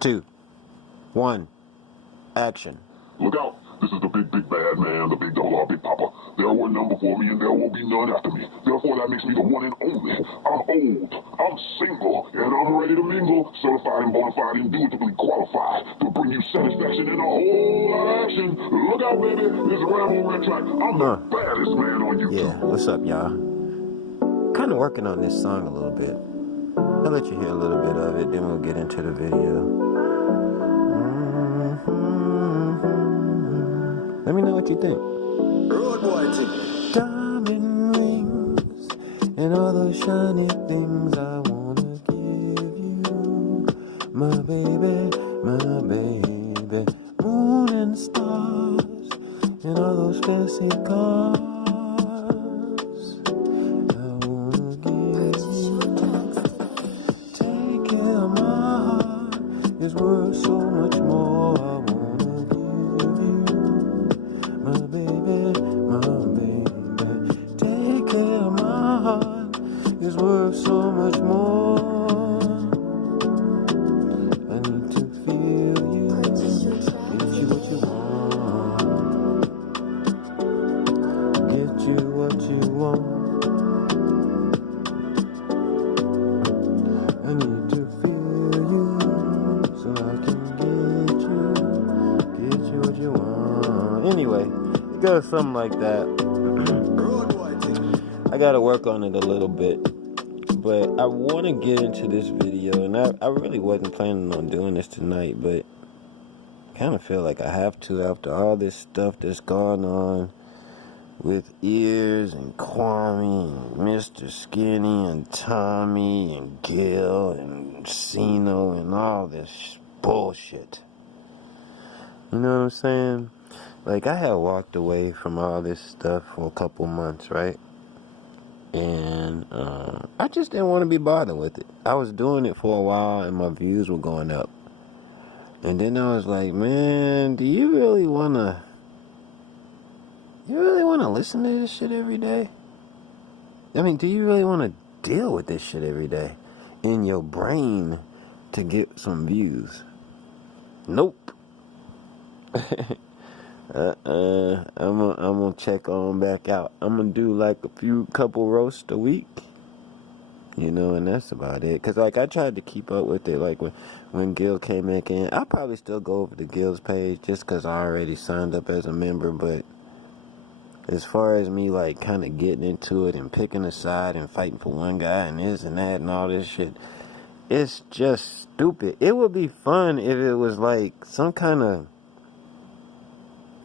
2, 1, action. Look out. This is the big bad man, the big double R, Big Papa. There were none before me, and there will be none after me. Therefore, that makes me the one and only. I'm old, I'm single, and I'm ready to mingle. Certified and bona fide, indubitably qualified to bring you satisfaction and a whole lot of action. Look out, baby. This Rambo Red Track. I'm the baddest man on YouTube. Yeah, what's up, y'all? Kind of working on this song a little bit. I'll let you hear a little bit of it, then we'll get into the video. Let me know what you think. Road boy thing. Diamond rings and all those shiny things I wanna give you, my baby, my baby. Moon and stars and all those fancy cars I wanna give you. Take care of my heart, it's worth so much more. I wanna give you, my baby, my baby. Take care of my heart, it's worth so much more. I need to feel you, get you what you want, get you what you want. I need to feel you so I can get you what you want. Anyway, it goes something like that. I gotta work on it a little bit, but I want to get into this video, and I really wasn't planning on doing this tonight, but I kind of feel like I have to after all this stuff that's gone on with Ears and Kwame and Mr. Skinny and Tommy and Gil and Cino and all this bullshit. You know what I'm saying? Like, I had walked away from all this stuff for a couple months, right? And I just didn't want to be bothered with it. I was doing it for a while and my views were going up. And then I was like, man, do you really want to listen to this shit every day? I mean, do you really want to deal with this shit every day in your brain to get some views? Nope. I'm gonna check on back out. I'm gonna do like a couple roasts a week, you know, and that's about it. Cause like I tried to keep up with it. Like when Gil came back in, I'll probably still go over to Gil's page just cause I already signed up as a member. But as far as me like kind of getting into it and picking a side and fighting for one guy and this and that and all this shit, it's just stupid. It would be fun if it was like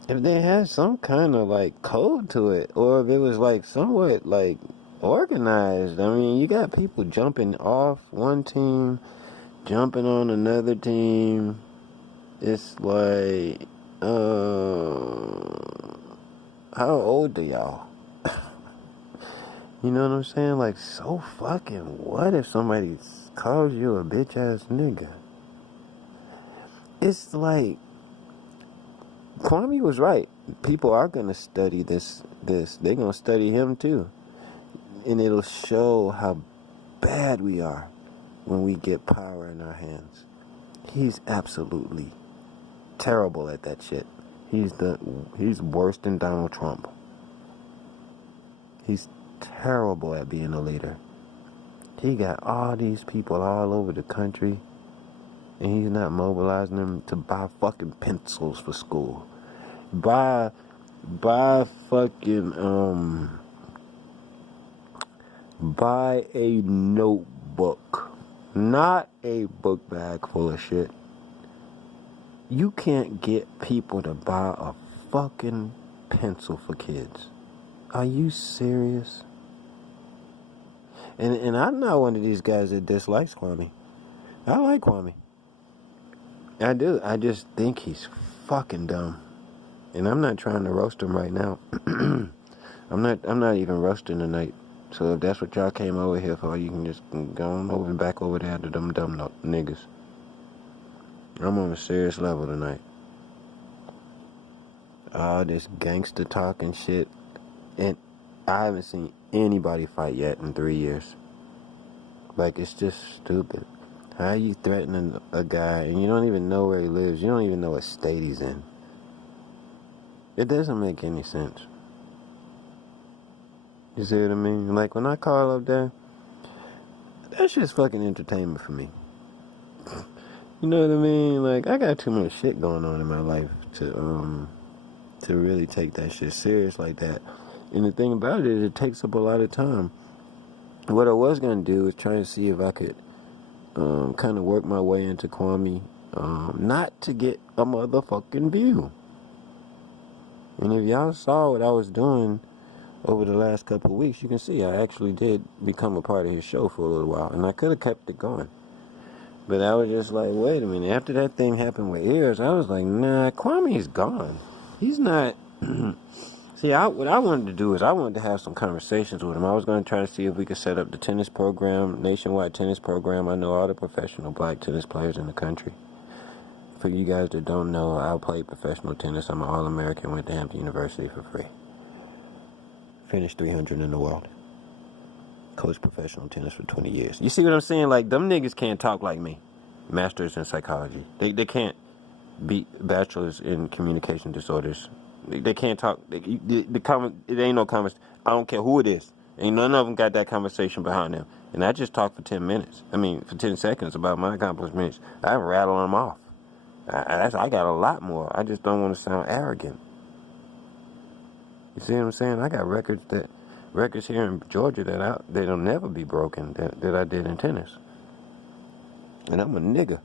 if they had some kind of like code to it, or if it was like somewhat like organized. I mean, you got people jumping off one team, jumping on another team. It's like, how old are y'all? You know what I'm saying? Like, so fucking what if somebody calls you a bitch ass nigga? It's like, Kwame was right. People are going to study this. They're going to study him too. And it'll show how bad we are when we get power in our hands. He's absolutely terrible at that shit. He's worse than Donald Trump. He's terrible at being a leader. He got all these people all over the country, and he's not mobilizing them to buy fucking pencils for school. Buy fucking, buy a notebook. Not a book bag full of shit. You can't get people to buy a fucking pencil for kids. Are you serious? And I'm not one of these guys that dislikes Kwame. I like Kwame. I do. I just think he's fucking dumb. And I'm not trying to roast him right now. I'm not even roasting tonight. So if that's what y'all came over here for, you can just go on back over there to them dumb niggas. I'm on a serious level tonight. All this gangster talk and shit. And I haven't seen anybody fight yet in 3 years. Like, it's just stupid. How are you threatening a guy and you don't even know where he lives? You don't even know what state he's in. It doesn't make any sense. You see what I mean? Like, when I call up there, that's just fucking entertainment for me. You know what I mean? Like, I got too much shit going on in my life to really take that shit serious like that. And the thing about it is, it takes up a lot of time. What I was gonna do is try and see if I could kind of work my way into Kwame, not to get a motherfucking view. And if y'all saw what I was doing over the last couple of weeks, you can see I actually did become a part of his show for a little while, and I could have kept it going. But I was just like, wait a minute. After that thing happened with Ears, I was like, nah, Kwame's gone. He's not. See, what I wanted to do is I wanted to have some conversations with him. I was going to try to see if we could set up the tennis program, nationwide tennis program. I know all the professional black tennis players in the country. For you guys that don't know, I played professional tennis. I'm an All-American, went to Hampton University for free. Finished 300 in the world. Coached professional tennis for 20 years. You see what I'm saying? Like, them niggas can't talk like me. Masters in psychology. They can't beat bachelors in communication disorders. They can't talk. It ain't no conversation. I don't care who it is. Ain't none of them got that conversation behind them. And I just talked for 10 minutes. For 10 seconds about my accomplishments. I rattle them off. I got a lot more. I just don't want to sound arrogant. You see what I'm saying? I got records here in Georgia that'll never be broken that I did in tennis. And I'm a nigga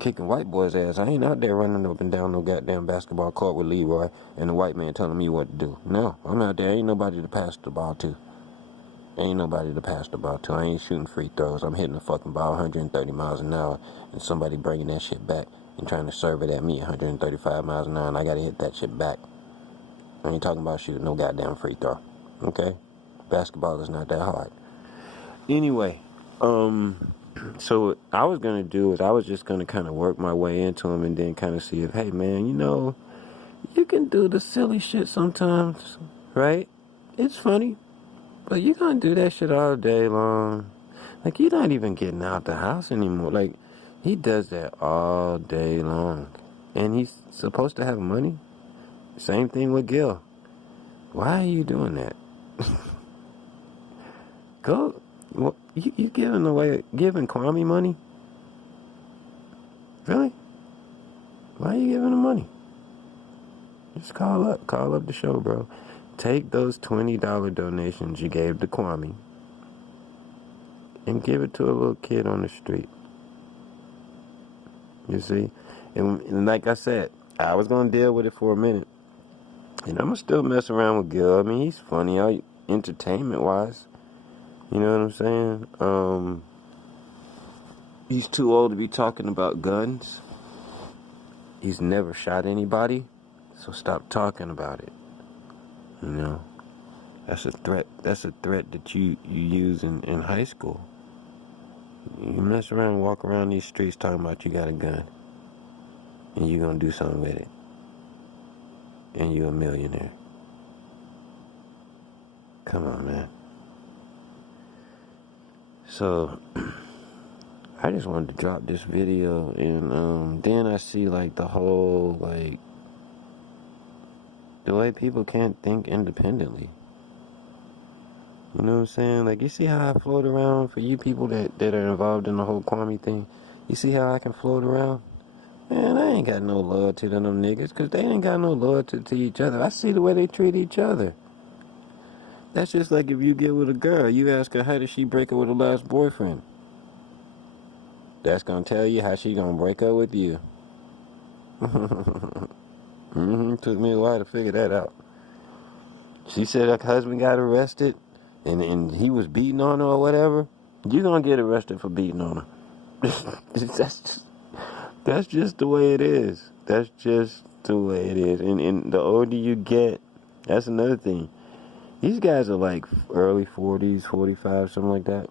kicking white boys' ass. I ain't out there running up and down no goddamn basketball court with Leroy and the white man telling me what to do. No, I'm out there. Ain't nobody to pass the ball to. I ain't shooting free throws. I'm hitting the fucking ball 130 miles an hour and somebody bringing that shit back and trying to serve it at me 135 miles an hour, and I gotta hit that shit back. I ain't talking about shooting no goddamn free throw. Okay? Basketball is not that hard. Anyway, so what I was going to do is I was just going to kind of work my way into him and then kind of see if, hey, man, you can do the silly shit sometimes, right? It's funny, but you're going to do that shit all day long. Like, you're not even getting out the house anymore. Like, he does that all day long. And he's supposed to have money. Same thing with Gil. Why are you doing that? Go. Well, you giving Kwame money? Really? Why are you giving him money? Just call up the show, bro. Take those $20 donations you gave to Kwame and give it to a little kid on the street. You see? And like I said, I was going to deal with it for a minute. And I'm going to still mess around with Gil. He's funny, entertainment-wise. You know what I'm saying? He's too old to be talking about guns. He's never shot anybody, so stop talking about it. You know? That's a threat. That's a threat that you use in high school. You mess around, walk around these streets talking about you got a gun. And you're going to do something with it. And you're a millionaire. Come on, man. So, I just wanted to drop this video, and then I see, like, the whole, like, the way people can't think independently. You know what I'm saying? Like, you see how I float around for you people that are involved in the whole Kwame thing? You see how I can float around? Man, I ain't got no loyalty to them niggas, because they ain't got no loyalty to each other. I see the way they treat each other. That's just like if you get with a girl, you ask her how did she break up with her last boyfriend. That's gonna tell you how she gonna break up with you. Took me a while to figure that out. She said her husband got arrested and he was beating on her or whatever. You're gonna get arrested for beating on her. That's just the way it is. That's just the way it is. And the older you get, that's another thing. These guys are like early 40s, 45, something like that.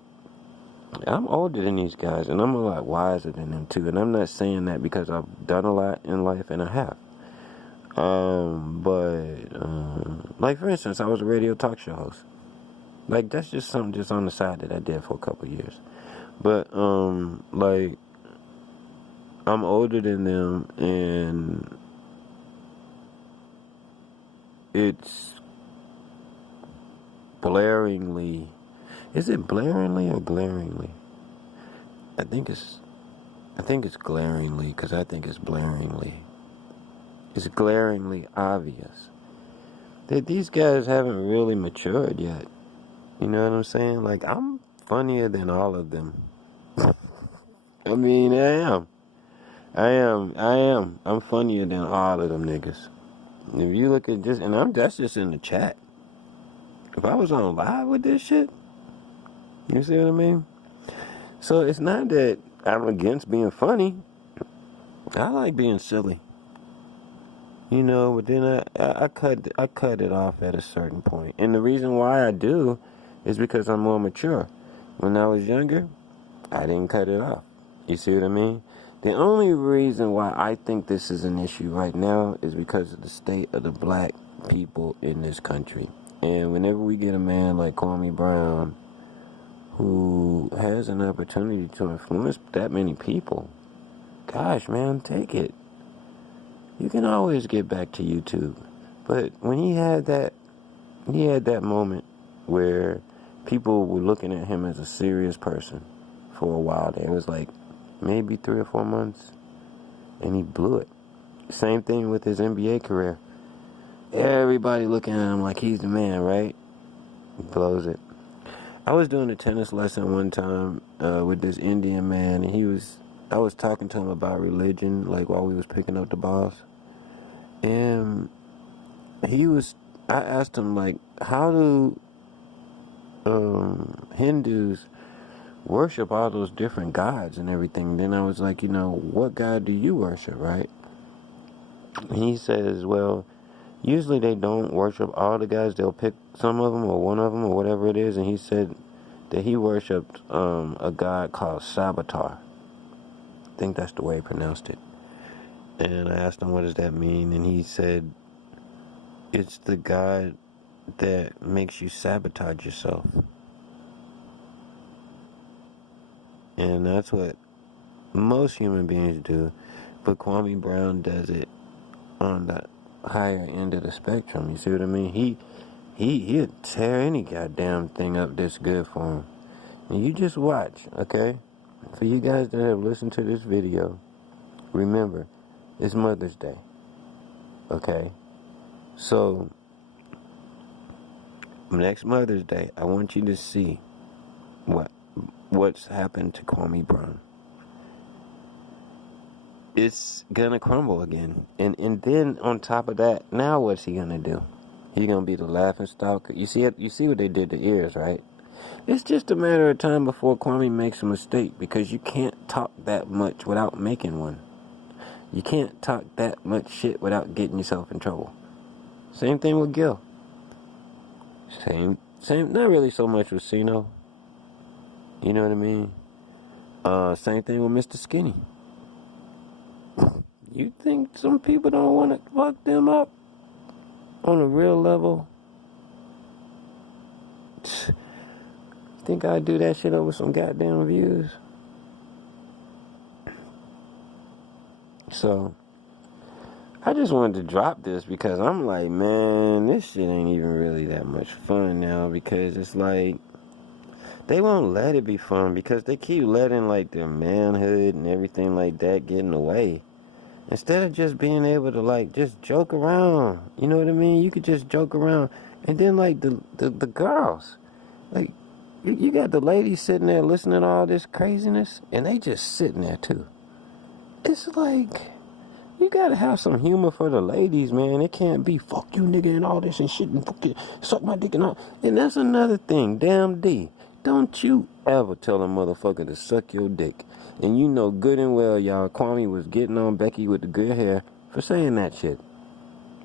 I'm older than these guys, and I'm a lot wiser than them too. And I'm not saying that because I've done a lot in life, and I have. Like for instance, I was a radio talk show host. Like that's just something just on the side that I did for a couple of years. But like I'm older than them, and it's blaringly. Is it blaringly or glaringly? I think it's glaringly, because I think it's blaringly. It's glaringly obvious that these guys haven't really matured yet. You know what I'm saying? Like, I'm funnier than all of them. I mean, I am. I'm funnier than all of them niggas. If you look at this, and that's just in the chat. If I was on live with this shit, you see what I mean? So it's not that I'm against being funny. I like being silly. You know, but then I cut it off at a certain point. And the reason why I do is because I'm more mature. When I was younger, I didn't cut it off. You see what I mean? The only reason why I think this is an issue right now is because of the state of the black people in this country. And whenever we get a man like Kwame Brown who has an opportunity to influence that many people, gosh, man, take it. You can always get back to YouTube. But when he had that moment where people were looking at him as a serious person for a while there. It was like maybe 3 or 4 months, and he blew it. Same thing with his NBA career. Everybody looking at him like he's the man, right? He blows it. I was doing a tennis lesson one time with this Indian man, and I was talking to him about religion, like while we was picking up the balls. And I asked him, like, how do Hindus worship all those different gods and everything? Then I was like, what God do you worship, right? And he says, well, usually they don't worship all the gods. They'll pick some of them or one of them or whatever it is. And he said that he worshipped a god called Sabatar. I think that's the way he pronounced it. And I asked him, what does that mean? And he said, it's the god that makes you sabotage yourself. And that's what most human beings do. But Kwame Brown does it on the higher end of the spectrum. You see what I mean? He'll tear any goddamn thing up that's good for him. And you just watch, okay? For you guys that have listened to this video, remember, it's Mother's Day. Okay? So, next Mother's Day, I want you to see what's happened to Kwame Brown. It's gonna crumble again. And then on top of that, now what's he gonna do? He's gonna be the laughing stock. You see what they did to ears, right? It's just a matter of time before Kwame makes a mistake, because you can't talk that much without making one. You can't talk that much shit without getting yourself in trouble. Same thing with Gil. Same, not really so much with Sino. You know what I mean? Same thing with Mr. Skinny. You think some people don't want to fuck them up on a real level? Think I'd do that shit over some goddamn views? So, I just wanted to drop this because I'm like, man, this shit ain't even really that much fun now, because it's like, they won't let it be fun because they keep letting, like, their manhood and everything like that get in the way. Instead of just being able to, like, just joke around. You know what I mean? You could just joke around. And then, like, the girls. Like, you got the ladies sitting there listening to all this craziness, and they just sitting there, too. It's like, you gotta have some humor for the ladies, man. It can't be, fuck you, nigga, and all this and shit, and fuck it, suck my dick and all. And that's another thing, damn D. Don't you ever tell a motherfucker to suck your dick. And you know good and well, y'all, Kwame was getting on Becky with the good hair for saying that shit.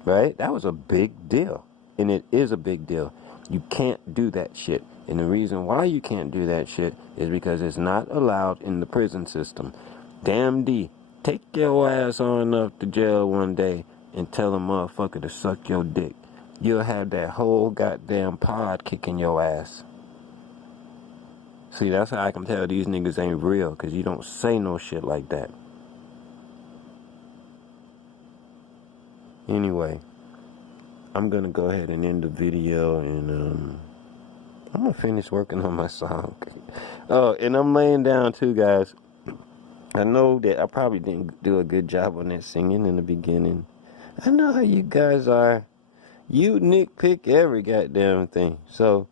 Right? That was a big deal. And it is a big deal. You can't do that shit. And the reason why you can't do that shit is because it's not allowed in the prison system. Damn D, take your ass on up to jail one day and tell a motherfucker to suck your dick. You'll have that whole goddamn pod kicking your ass. See, that's how I can tell these niggas ain't real, because you don't say no shit like that. Anyway, I'm gonna go ahead and end the video, and I'm gonna finish working on my song. Oh, and I'm laying down too, guys. I know that I probably didn't do a good job on that singing in the beginning. I know how you guys are. You nitpick every goddamn thing. So,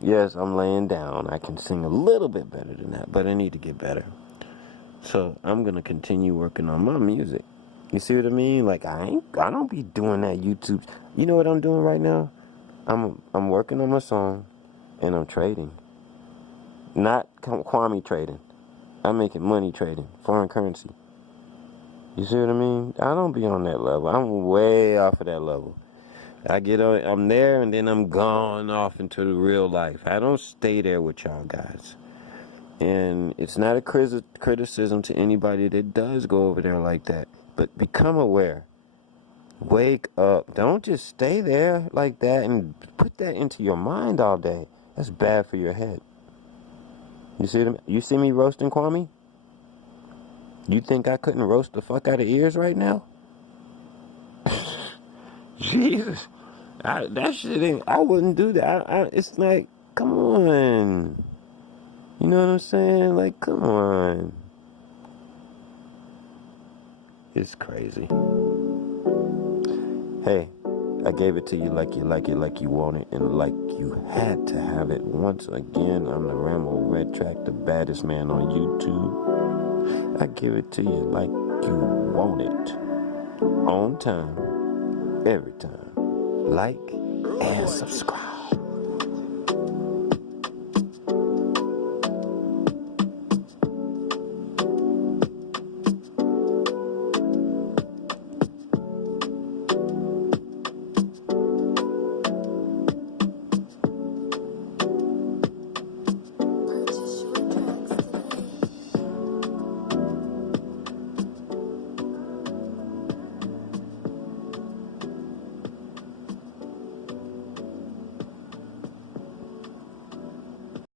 yes, I'm laying down. I can sing a little bit better than that, but I need to get better. So, I'm going to continue working on my music. You see what I mean? Like, I don't be doing that YouTube. You know what I'm doing right now? I'm working on my song, and I'm trading. Not Kwame trading. I'm making money trading, foreign currency. You see what I mean? I don't be on that level. I'm way off of that level. I'm there, and then I'm gone off into the real life. I don't stay there with y'all guys. And it's not a criticism to anybody that does go over there like that. But become aware. Wake up. Don't just stay there like that and put that into your mind all day. That's bad for your head. You see me roasting Kwame? You think I couldn't roast the fuck out of ears right now? Jesus. That shit ain't, I wouldn't do that. It's like, come on. You know what I'm saying? Like, come on. It's crazy. Hey, I gave it to you like you like it, like you want it, and like you had to have it. Once again, I'm the Rambo Red Track, the baddest man on YouTube. I give it to you like you want it. On time. Every time. Like and subscribe.